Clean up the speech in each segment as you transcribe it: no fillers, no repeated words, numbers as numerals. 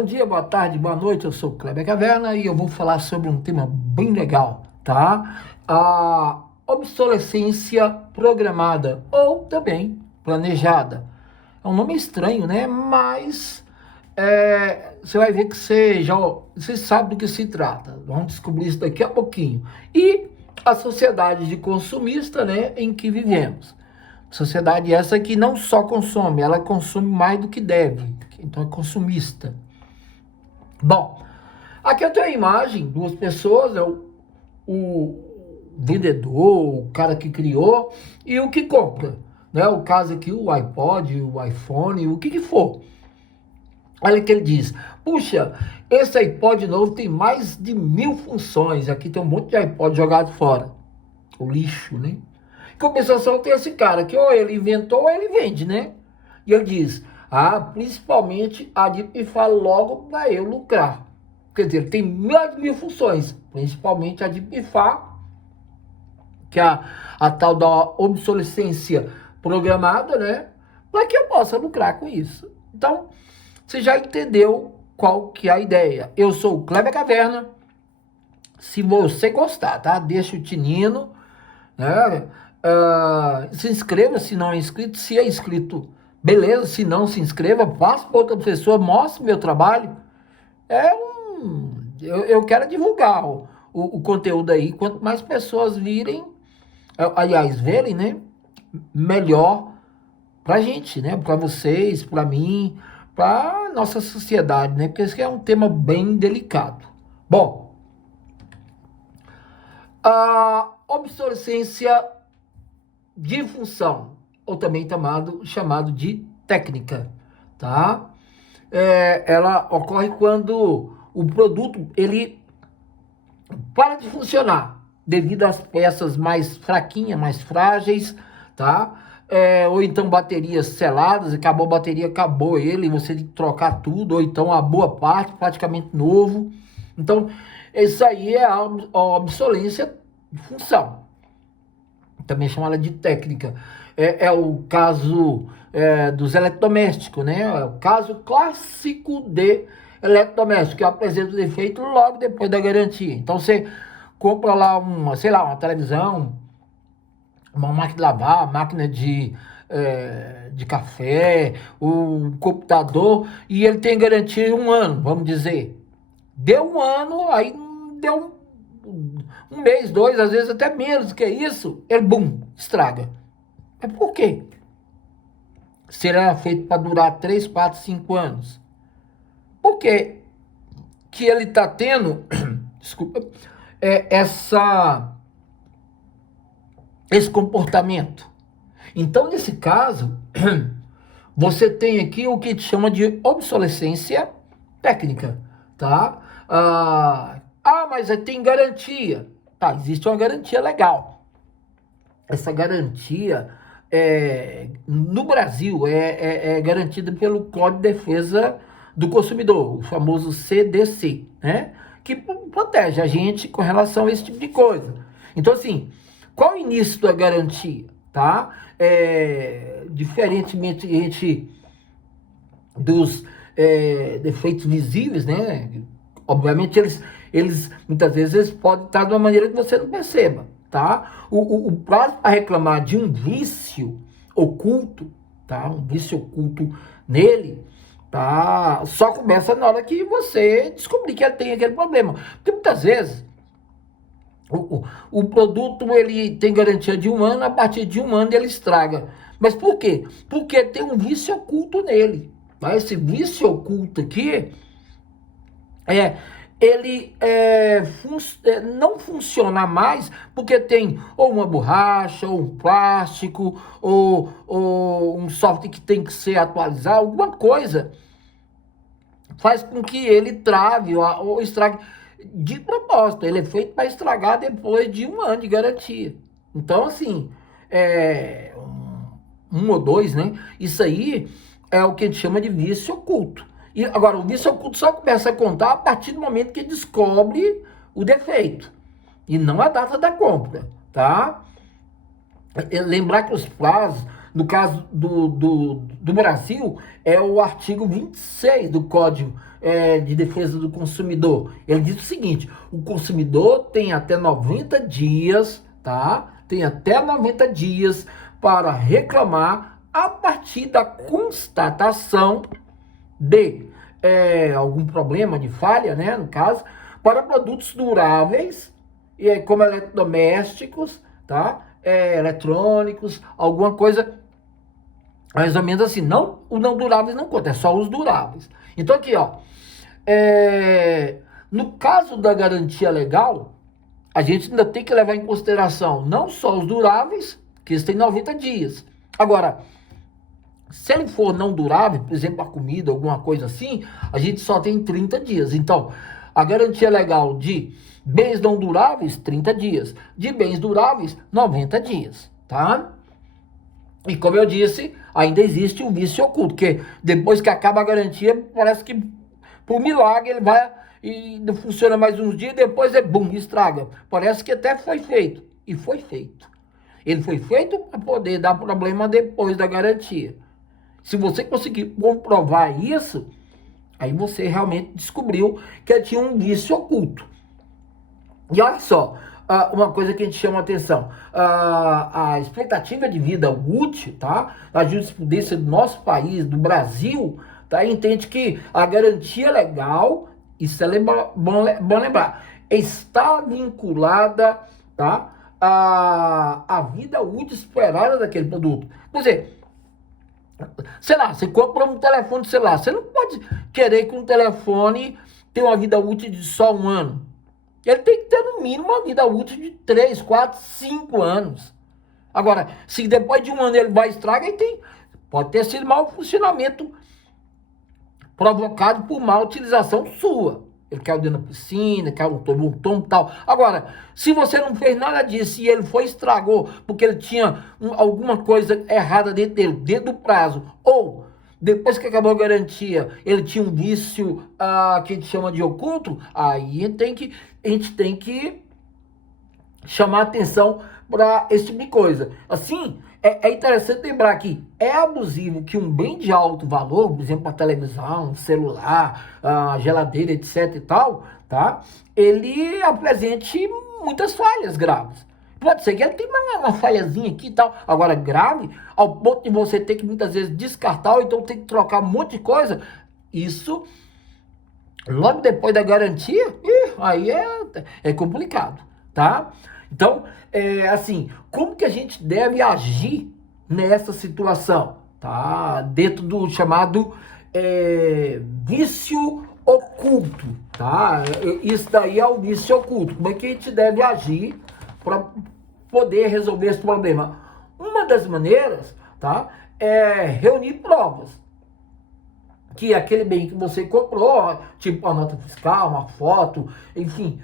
Bom dia, boa tarde, boa noite, eu sou o Kleber Caverna e eu vou falar sobre um tema bem legal, tá? A obsolescência programada ou também planejada. É um nome estranho, né? Mas você vai ver que você sabe do que se trata. Vamos descobrir isso daqui a pouquinho. E a sociedade de consumista, né, em que vivemos. Sociedade essa que não só consome, ela consome mais do que deve. Então é consumista. Bom, aqui eu tenho a imagem, duas pessoas, o vendedor, o cara que criou e o que compra, né? O caso aqui, o iPod, o iPhone, o que for. Olha o que ele diz, puxa, esse iPod novo tem mais de 1000 funções, aqui tem um monte de iPod jogado fora, o lixo, né? Em compensação tem esse cara que ou ele inventou ou ele vende, né? E ele diz, principalmente a de fala logo para eu lucrar. Quer dizer, tem mais de 1000 funções, principalmente a de pifar, que é a tal da obsolescência programada, né? Para que eu possa lucrar com isso. Então, você já entendeu qual que é a ideia. Eu sou o Kleber Caverna. Se você gostar, tá? Deixa o tinino, né? Se inscreva se não é inscrito. Se é inscrito, beleza. Se não, se inscreva. Passe para outra pessoa, mostre meu trabalho. Eu quero divulgar o conteúdo aí. Quanto mais pessoas virem, aliás, verem, né? Melhor pra gente, né? Pra vocês, pra mim, pra nossa sociedade, né? Porque esse é um tema bem delicado. Bom, a obsolescência de função, ou também chamado de técnica, tá? Ela ocorre quando o produto ele para de funcionar devido às peças mais fraquinhas, mais frágeis, tá? Ou então baterias seladas, acabou a bateria, acabou ele, você tem que trocar tudo, ou então a boa parte, praticamente novo. Então, isso aí é a obsolência de função, também chamada de técnica. É o caso dos eletrodomésticos, né? É o caso clássico de eletrodoméstico, que apresenta o defeito logo depois da garantia. Então você compra lá uma televisão, uma máquina de lavar, máquina de café, um computador, e ele tem garantia de 1 ano, vamos dizer. Deu 1 ano, aí deu um mês, dois, às vezes até menos do que isso, ele, bum, estraga. Mas por quê? Será feito para durar 3, 4, 5 anos? Porque que ele está tendo, desculpa, esse comportamento. Então, nesse caso, você tem aqui o que te chama de obsolescência técnica, tá? Mas tem garantia. Tá, existe uma garantia legal. Essa garantia no Brasil é garantida pelo Código de Defesa do Consumidor, o famoso CDC, né? Que protege a gente com relação a esse tipo de coisa. Então, assim, qual o início da garantia, tá? Diferentemente dos defeitos visíveis, né? Obviamente, eles muitas vezes podem estar de uma maneira que você não perceba, tá? O prazo para reclamar de um vício oculto, tá? Um vício oculto nele, tá? Só começa na hora que você descobrir que ele tem aquele problema. Porque muitas vezes o produto ele tem garantia de 1 ano, a partir de 1 ano ele estraga. Mas por quê? Porque tem um vício oculto nele. Tá? Esse vício oculto aqui ele não funciona mais porque tem ou uma borracha, ou um plástico, ou um software que tem que ser atualizado, alguma coisa faz com que ele trave ou estrague de propósito. Ele é feito para estragar depois de 1 ano de garantia. Então, assim, um ou dois, né? Isso aí é o que a gente chama de vício oculto. E agora, o vício oculto só começa a contar a partir do momento que descobre o defeito. E não a data da compra, tá? Lembrar que os prazos, no caso do Brasil, é o artigo 26 do Código de Defesa do Consumidor. Ele diz o seguinte: o consumidor tem até 90 dias, tá? Tem até 90 dias para reclamar a partir da constatação de algum problema de falha, né, no caso, para produtos duráveis, como eletrodomésticos, tá? Eletrônicos, alguma coisa mais ou menos assim. Não, os não duráveis não conta, é só os duráveis. Então aqui, ó, no caso da garantia legal, a gente ainda tem que levar em consideração não só os duráveis, que eles têm 90 dias. Agora, se ele for não durável, por exemplo, a comida, alguma coisa assim, a gente só tem 30 dias. Então, a garantia legal de bens não duráveis, 30 dias. De bens duráveis, 90 dias, tá? E como eu disse, ainda existe o vício oculto, que depois que acaba a garantia, parece que, por milagre, ele vai e não funciona mais uns dias, depois bum, estraga. Parece que até foi feito. E foi feito. Ele foi feito para poder dar problema depois da garantia. Se você conseguir comprovar isso, aí você realmente descobriu que tinha um vício oculto. E olha só, uma coisa que a gente chama a atenção, a expectativa de vida útil, tá? A jurisprudência do nosso país, do Brasil, tá? Entende que a garantia legal, isso é bom lembrar, está vinculada, tá? A vida útil esperada daquele produto. Quer dizer, sei lá, você compra um telefone de celular, você não pode querer que um telefone tenha uma vida útil de só 1 ano. Ele tem que ter no mínimo uma vida útil de 3, 4, 5 anos. Agora, se depois de 1 ano ele vai estragar, pode ter sido mau funcionamento provocado por má utilização sua. Ele caiu dentro da piscina, tomou um tombo e tal. Agora, se você não fez nada disso e ele estragou porque ele tinha alguma coisa errada dentro dele, dentro do prazo, ou depois que acabou a garantia, ele tinha um vício que a gente chama de oculto, aí a gente tem que chamar atenção para esse tipo de coisa. Assim, é interessante lembrar que é abusivo que um bem de alto valor, por exemplo, a televisão, um celular, a geladeira, etc e tal, tá? Ele apresente muitas falhas graves. Pode ser que ele tenha uma falhazinha aqui e tal. Agora, grave, ao ponto de você ter que muitas vezes descartar, ou então ter que trocar um monte de coisa. Isso, logo depois da garantia, aí é complicado, tá? Então, assim, como que a gente deve agir nessa situação, tá? Dentro do chamado vício oculto, tá? Isso daí é o vício oculto. Como é que a gente deve agir para poder resolver esse problema? Uma das maneiras, tá, é reunir provas. Que aquele bem que você comprou, tipo uma nota fiscal, uma foto, enfim,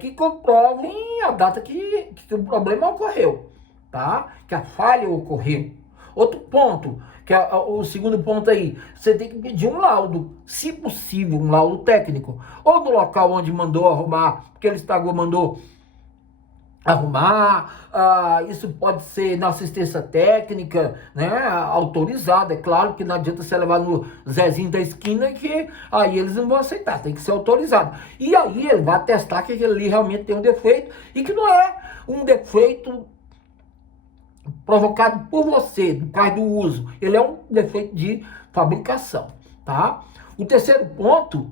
que comprovem a data que o problema ocorreu, tá? Que a falha ocorreu. Outro ponto, que é o segundo ponto aí, você tem que pedir um laudo, se possível, um laudo técnico, ou do local onde mandou arrumar, porque ele estragou, mandou arrumar, isso pode ser na assistência técnica, né, autorizada. É claro que não adianta você levar no Zezinho da esquina, que aí eles não vão aceitar, tem que ser autorizado. E aí ele vai atestar que aquele ali realmente tem um defeito, e que não é um defeito provocado por você, por causa do uso, ele é um defeito de fabricação, tá? O terceiro ponto,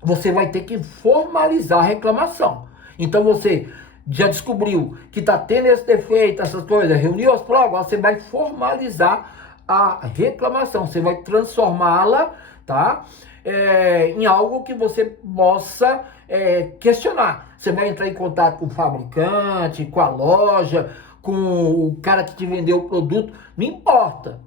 você vai ter que formalizar a reclamação. Então você já descobriu que está tendo esse defeito, essas coisas, reuniu as provas, você vai formalizar a reclamação, você vai transformá-la, tá, em algo que você possa questionar. Você vai entrar em contato com o fabricante, com a loja, com o cara que te vendeu o produto, não importa.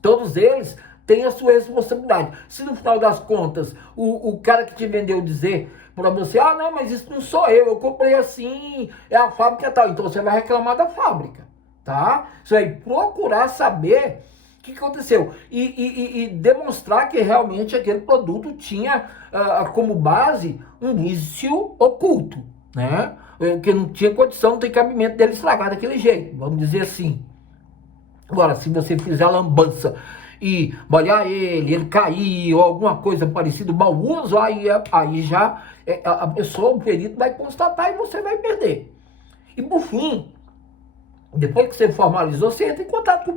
Todos eles têm a sua responsabilidade. Se no final das contas o cara que te vendeu dizer para você, não, mas isso não sou eu comprei assim, é a fábrica tal. Então você vai reclamar da fábrica, tá? Você vai procurar saber o que aconteceu e demonstrar que realmente aquele produto tinha como base um vício oculto, né? Que não tinha condição, não tem cabimento dele estragar daquele jeito, vamos dizer assim. Agora, se você fizer a lambança e molhar ele cair, ou alguma coisa parecida, mau uso, aí já a pessoa, o perito vai constatar e você vai perder. E por fim, depois que você formalizou, você entra em contato com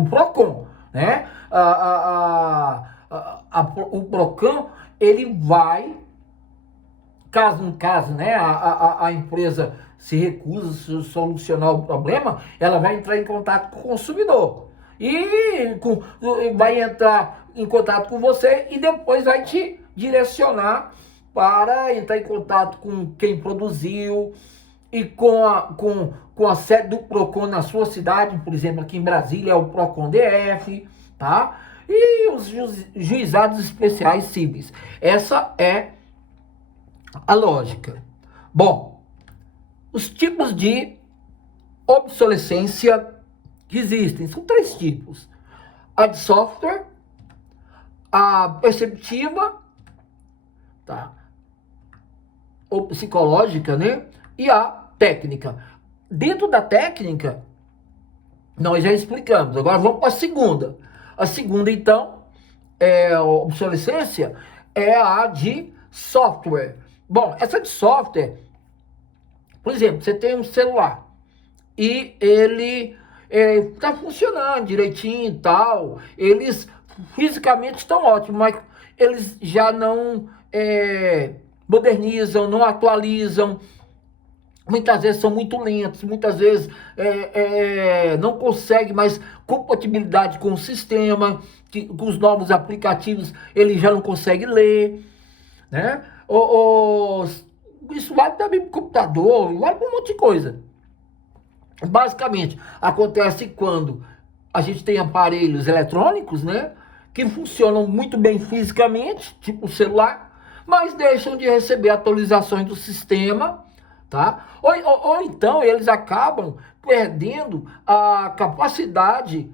o PROCON, né? O PROCON, ele vai, caso, né, a empresa se recusa a solucionar o problema, ela vai entrar em contato com o consumidor. E vai entrar em contato com você e depois vai te direcionar para entrar em contato com quem produziu e com a sede do PROCON na sua cidade, por exemplo, aqui em Brasília é o PROCON DF, tá? E os juizados especiais cíveis. Essa é a lógica. Bom, os tipos de obsolescência que existem são 3 tipos: a de software, a perceptiva, tá? Ou psicológica, né? E a técnica. Dentro da técnica, nós já explicamos. Agora vamos para a segunda. A segunda, então, a obsolescência é a de software. Bom, essa de software, por exemplo, você tem um celular e ele está funcionando direitinho e tal, eles fisicamente estão ótimos, mas eles já não modernizam, não atualizam, muitas vezes são muito lentos, muitas vezes não conseguem mais compatibilidade com o sistema, com os novos aplicativos ele já não consegue ler, né? Isso vale também para o computador, vale para um monte de coisa. Basicamente, acontece quando a gente tem aparelhos eletrônicos, né, que funcionam muito bem fisicamente, tipo o celular, mas deixam de receber atualizações do sistema, tá? Ou então eles acabam perdendo a capacidade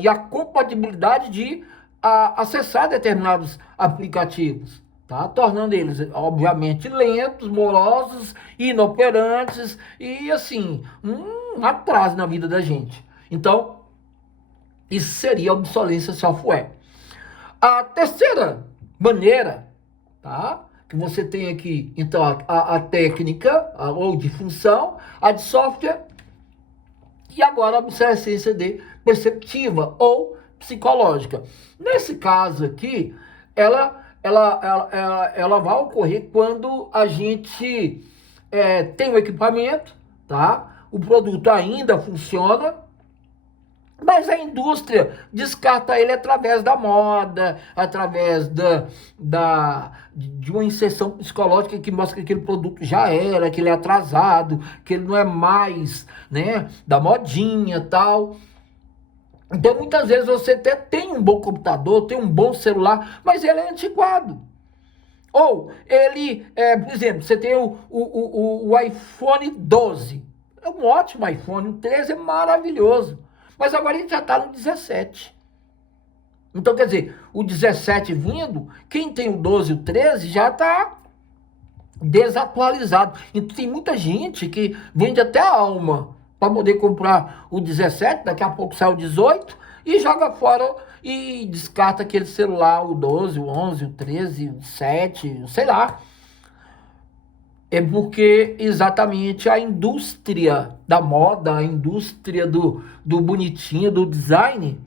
e a compatibilidade de acessar determinados aplicativos, tá? Tornando eles, obviamente, lentos, morosos, inoperantes e, assim, um atraso na vida da gente. Então, isso seria obsolescência software. A terceira maneira, tá? Que você tem aqui, então, a técnica, ou de função, a de software, e agora a obsolescência de perceptiva ou psicológica. Nesse caso aqui, ela vai ocorrer quando a gente tem o equipamento, tá? O produto ainda funciona, mas a indústria descarta ele através da moda, através de uma inserção psicológica que mostra que aquele produto já era, que ele é atrasado, que ele não é mais, né, da modinha e tal. Então, muitas vezes você até tem um bom computador, tem um bom celular, mas ele é antiquado. Ou ele, por exemplo, você tem o iPhone 12. É um ótimo iPhone, o 13 é maravilhoso. Mas agora ele já está no 17. Então, quer dizer, o 17 vindo, quem tem o 12 e o 13 já está desatualizado. Então, tem muita gente que vende até a alma para poder comprar o 17, daqui a pouco sai o 18 e joga fora e descarta aquele celular, o 12, o 11, o 13, o 7, sei lá. É porque exatamente a indústria da moda, a indústria do bonitinho, do design,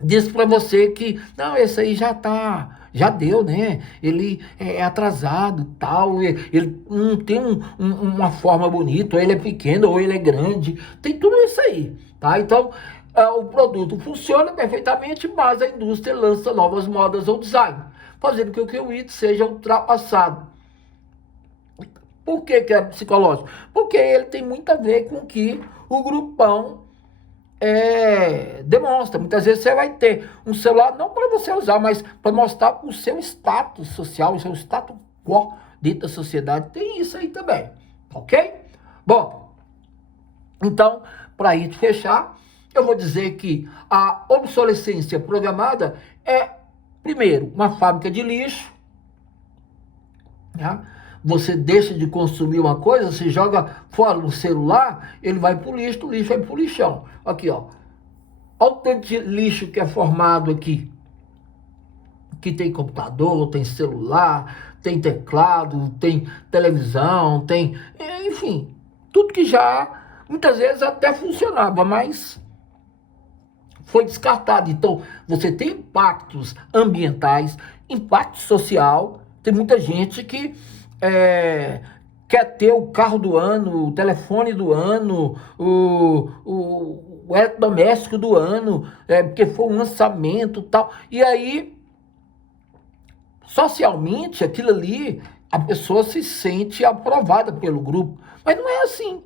diz para você que, não, esse aí já deu, né? Ele é atrasado, tal, ele não tem uma forma bonita, ou ele é pequeno, ou ele é grande, tem tudo isso aí, tá? Então, o produto funciona perfeitamente, mas a indústria lança novas modas ou design, fazendo com que o item seja ultrapassado. Por que é psicológico? Porque ele tem muito a ver com o que o grupão demonstra. Muitas vezes você vai ter um celular não para você usar, mas para mostrar o seu status social, o seu status quo dentro da sociedade. Tem isso aí também, ok? Bom, então, para ir fechar, eu vou dizer que a obsolescência programada é, primeiro, uma fábrica de lixo, né? Você deixa de consumir uma coisa, você joga fora o celular, ele vai pro lixo, o lixo vai pro lixão. Aqui, ó. Olha o tanto de lixo que é formado aqui. Que tem computador, tem celular, tem teclado, tem televisão, tem... Enfim, tudo que já, muitas vezes até funcionava, mas foi descartado. Então, você tem impactos ambientais, impacto social. Tem muita gente que quer ter o carro do ano, o telefone do ano, o eletrodoméstico do ano, porque foi um lançamento e tal. E aí, socialmente, aquilo ali, a pessoa se sente aprovada pelo grupo. Mas não é assim,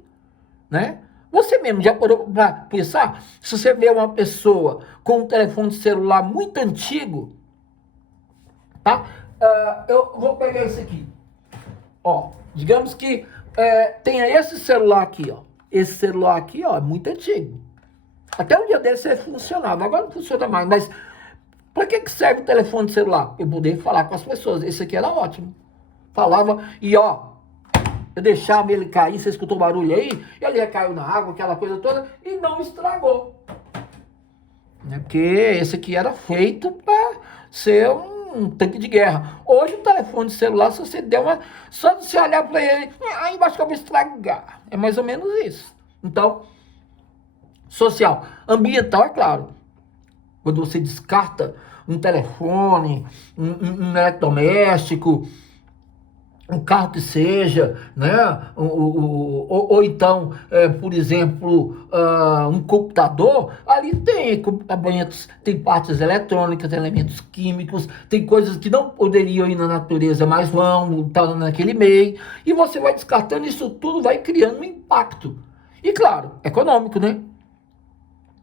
né? Você mesmo já parou para pensar? Se você vê uma pessoa com um telefone celular muito antigo, tá? Eu vou pegar esse aqui. Ó, digamos que tenha esse celular aqui, ó. Esse celular aqui, ó, é muito antigo. Até um dia desse ele funcionava, agora não funciona mais, mas para que serve o telefone celular? Eu poder falar com as pessoas. Esse aqui era ótimo. Falava e ó, eu deixava ele cair, você escutou o barulho aí, ele caiu na água, aquela coisa toda, e não estragou. Porque esse aqui era feito para ser um tanque de guerra. Hoje o telefone celular, se você der uma... Só de você olhar para ele, aí embaixo que eu vou estragar. É mais ou menos isso. Então, social. Ambiental, é claro. Quando você descarta um telefone, um eletrodoméstico, um carro que seja, né? Ou então, por exemplo, um computador, ali tem equipamentos, tem partes eletrônicas, tem elementos químicos, tem coisas que não poderiam ir na natureza, mas vão estar naquele meio, e você vai descartando, isso tudo vai criando um impacto. E claro, econômico, né?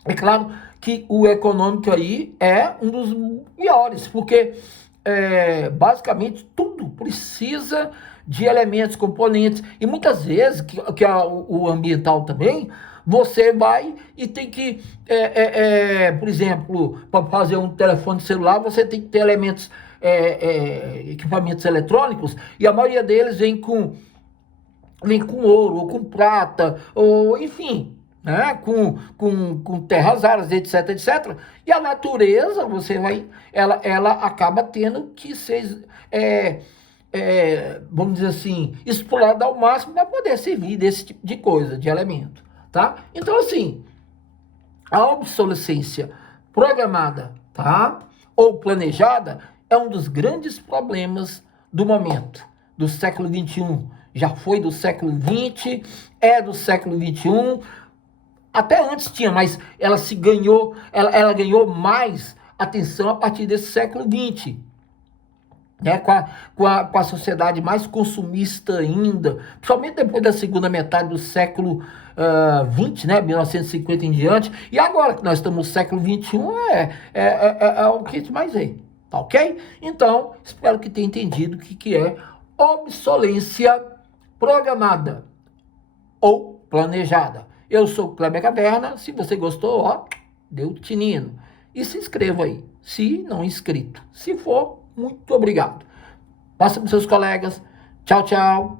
É claro que o econômico aí é um dos piores, porque basicamente tudo precisa de elementos, componentes, e muitas vezes, que é o ambiental também, você vai e tem que, por exemplo, para fazer um telefone celular, você tem que ter elementos, equipamentos eletrônicos, e a maioria deles vem com ouro, ou com prata, ou enfim, né? com terras raras, etc, etc. E a natureza, ela acaba tendo que ser, vamos dizer assim, explorada ao máximo para poder servir desse tipo de coisa, de elemento, tá? Então, assim, a obsolescência programada, tá? Ou planejada, é um dos grandes problemas do momento, do século XXI. Já foi do século XX, é do século XXI, até antes tinha, mas ela ganhou mais atenção a partir desse século XX, né? Com a sociedade mais consumista ainda, principalmente depois da segunda metade do século XX, né? 1950 em diante, e agora que nós estamos no século XXI, é o que a gente mais vê, tá ok? Então, espero que tenha entendido o que é obsolência programada ou planejada. Eu sou o Kleber Caverna. Se você gostou, ó, dê o tinino. E se inscreva aí, se não inscrito. Se for, muito obrigado. Passa para os seus colegas. Tchau, tchau.